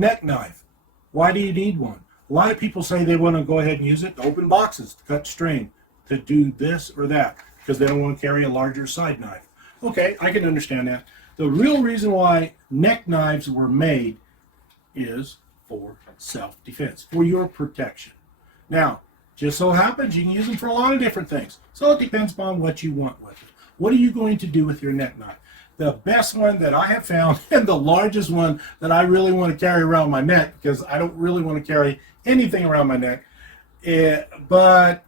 neck knife. Why do you need one? A lot of people say they want to go ahead and use it to open boxes, to cut string, to do this or that, because they don't want to carry a larger side knife. Okay, I can understand that. The real reason why neck knives were made is for self-defense, for your protection. Now, just so happens you can use them for a lot of different things. So it depends upon what you want with it. What are you going to do with your neck knife? The best one that I have found, and the largest one that I really want to carry around my neck, because I don't really want to carry anything around my neck, but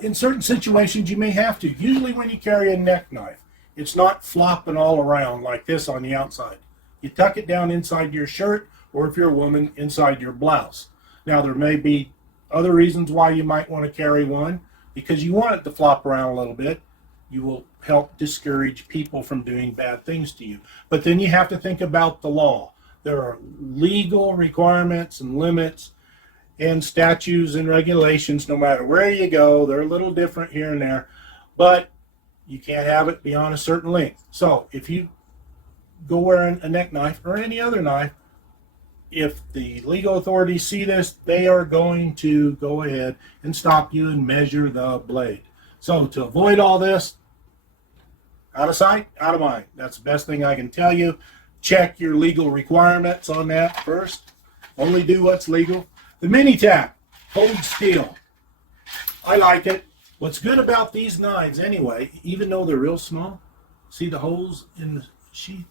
in certain situations you may have to. Usually when you carry a neck knife, it's not flopping all around like this on the outside. You tuck it down inside your shirt, or if you're a woman, inside your blouse. Now there may be other reasons why you might want to carry one, because you want it to flop around a little bit. You will help discourage people from doing bad things to you. But then you have to think about the law. There are legal requirements and limits and statutes and regulations no matter where you go. They're a little different here and there, but you can't have it beyond a certain length. So if you go wearing a neck knife or any other knife, if the legal authorities see this, they are going to go ahead and stop you and measure the blade. So to avoid all this, out of sight, out of mind. That's the best thing I can tell you. Check your legal requirements on that first. Only do what's legal. The mini tack, cold steel. I like it. What's good about these knives anyway, even though they're real small, see the holes in the sheath?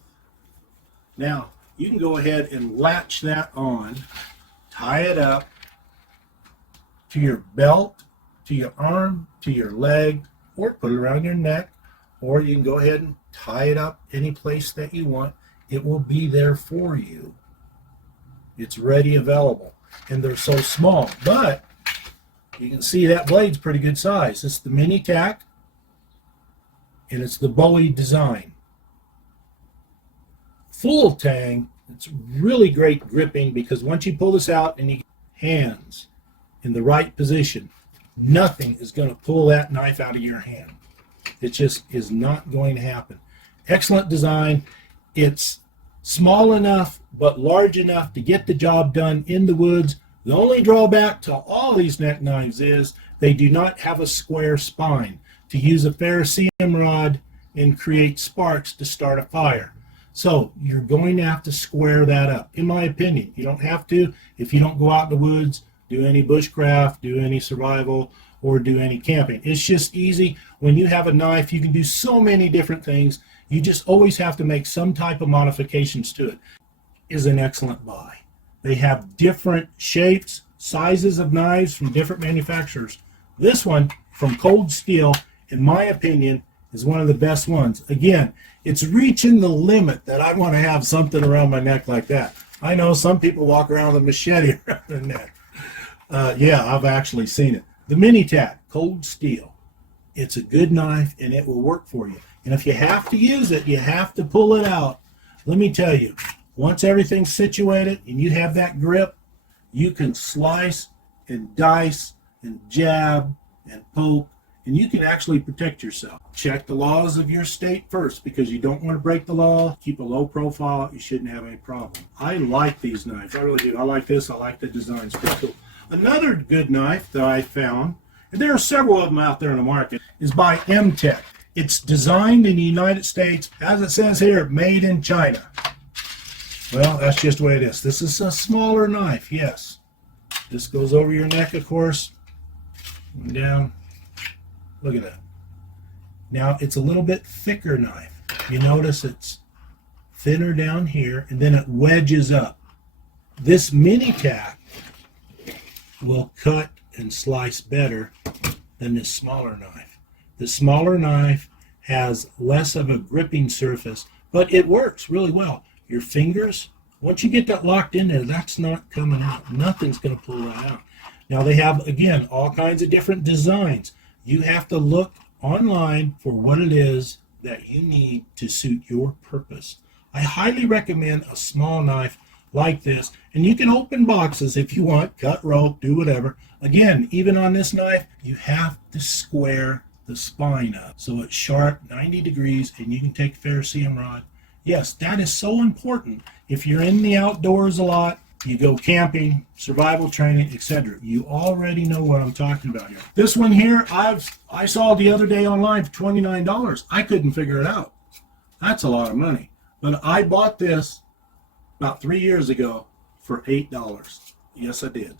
Now, you can go ahead and latch that on, tie it up to your belt, to your arm, to your leg, or put it around your neck, or you can go ahead and tie it up any place that you want. It will be there for you. It's ready, available, and they're so small, but you can see that blade's pretty good size. It's the mini tack, and it's the Bowie design. Full tang, it's really great gripping, because once you pull this out and you get hands in the right position, nothing is going to pull that knife out of your hand. It just is not going to happen. Excellent design. It's small enough but large enough to get the job done in the woods. The only drawback to all these neck knives is they do not have a square spine to use a ferrocerium rod and create sparks to start a fire. So you're going to have to square that up, in my opinion. You don't have to if you don't go out in the woods, do any bushcraft, do any survival, or do any camping. It's just easy. When you have a knife, you can do so many different things. You just always have to make some type of modifications to it. Is an excellent buy. They have different shapes, sizes of knives from different manufacturers. This one from Cold Steel, in my opinion, is one of the best ones. Again, it's reaching the limit that I want to have something around my neck like that. I know some people walk around with a machete around their neck. Yeah, I've actually seen it. The mini tack, Cold Steel. It's a good knife and it will work for you. And if you have to use it, you have to pull it out. Let me tell you, once everything's situated and you have that grip, you can slice and dice and jab and poke, and you can actually protect yourself. Check the laws of your state first, because you don't want to break the law. Keep a low profile. You shouldn't have any problem. I like these knives. I really do. I like this. I like the design. It's pretty cool. Another good knife that I found, and there are several of them out there in the market, is by M-Tech. It's designed in the United States, as it says here, made in China. Well, that's just the way it is. This is a smaller knife, yes. This goes over your neck, of course, and down. Look at that. Now, it's a little bit thicker knife. You notice it's thinner down here, and then it wedges up. This mini tack will cut and slice better than this smaller knife. The smaller knife has less of a gripping surface, but it works really well. Your fingers, once you get that locked in there, that's not coming out. Nothing's going to pull that out. Now they have, again, all kinds of different designs. You have to look online for what it is that you need to suit your purpose. I highly recommend a small knife like this, and you can open boxes if you want, cut rope, do whatever. Again, even on this knife, you have to square the spine up so it's sharp, 90 degrees, and you can take a ferrocerium rod. Yes, that is so important. If you're in the outdoors a lot, you go camping, survival training, etc. You already know what I'm talking about here. This one here, I saw the other day online for $29. I couldn't figure it out. That's a lot of money. But I bought this about 3 years ago for $8. Yes, I did.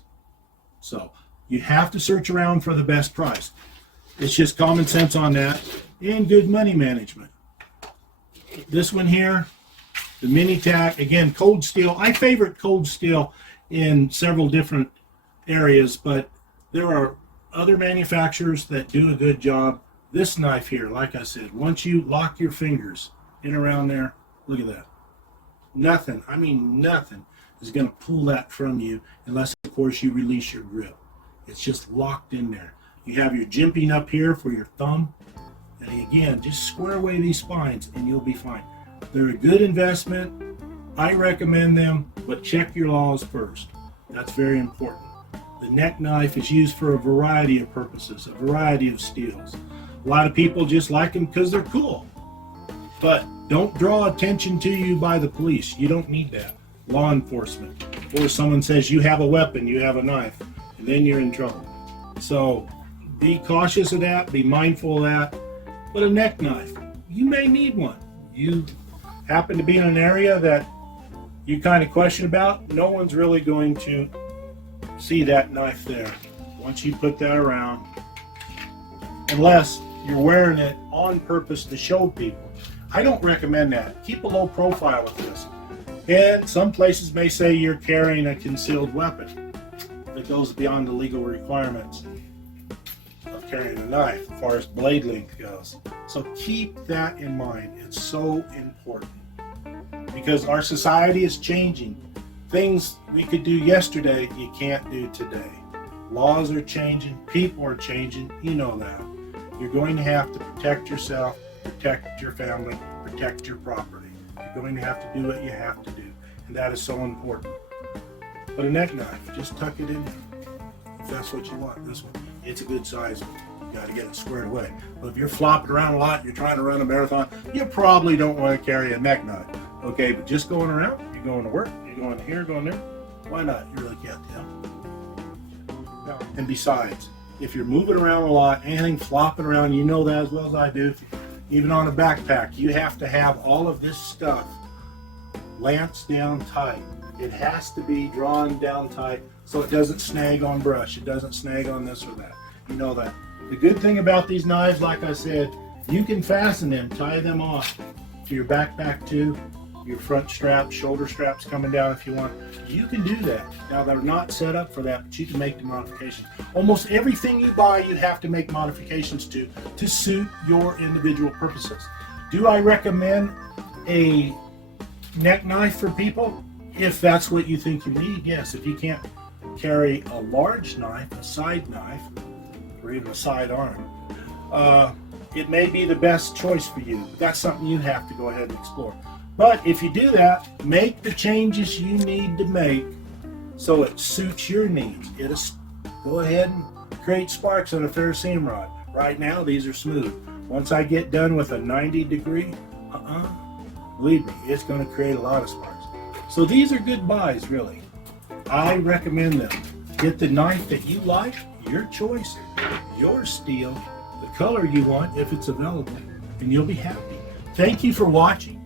So you have to search around for the best price. It's just common sense on that and good money management. This one here, the mini tack, again, cold steel. I favorite cold steel in several different areas, but there are other manufacturers that do a good job. This knife here, like I said, once you lock your fingers in around there, look at that. Nothing, I mean nothing, is going to pull that from you unless, of course, you release your grip. It's just locked in there. You have your jimping up here for your thumb. And again, just square away these spines and you'll be fine. They're a good investment. I recommend them, but check your laws first. That's very important. The neck knife is used for a variety of purposes, a variety of steels. A lot of people just like them because they're cool. But don't draw attention to you by the police. You don't need that. Law enforcement. Or someone says you have a weapon, you have a knife, and then you're in trouble. So be cautious of that, be mindful of that. But a neck knife, you may need one. You happen to be in an area that you kind of question about, no one's really going to see that knife there once you put that around, unless you're wearing it on purpose to show people. I don't recommend that. Keep a low profile with this. And some places may say you're carrying a concealed weapon that goes beyond the legal requirements of carrying a knife as far as blade length goes. So keep that in mind. It's so important because our society is changing. Things we could do yesterday, you can't do today. Laws are changing, people are changing, you know that. You're going to have to protect yourself, protect your family, protect your property. You're going to have to do what you have to do, and that is so important. But a neck knife, just tuck it in there. If that's what you want, this one, it's a good size one. You got to get it squared away. But if you're flopping around a lot, you're trying to run a marathon, you probably don't want to carry a neck knife. Okay, but just going around, you're going to work, you're going here, going there, why not? You really can't tell. And besides, if you're moving around a lot, anything flopping around, you know that as well as I do, even on a backpack, you have to have all of this stuff lanced down tight. It has to be drawn down tight so it doesn't snag on brush, it doesn't snag on this or that. You know that. The good thing about these knives, like I said, you can fasten them, tie them off to your backpack too, your front straps, shoulder straps coming down if you want. You can do that. Now they're not set up for that, but you can make the modifications. Almost everything you buy, you have to make modifications to suit your individual purposes. Do I recommend a neck knife for people? If that's what you think you need, yes. If you can't carry a large knife, a side knife, or even a side arm, it may be the best choice for you. That's something you have to go ahead and explore. But if you do that, make the changes you need to make so it suits your needs. Go ahead and create sparks on a ferrocerium rod. Right now, these are smooth. Once I get done with a 90 degree, believe me, it's going to create a lot of sparks. So these are good buys, really. I recommend them. Get the knife that you like, your choice, your steel, the color you want if it's available, and you'll be happy. Thank you for watching.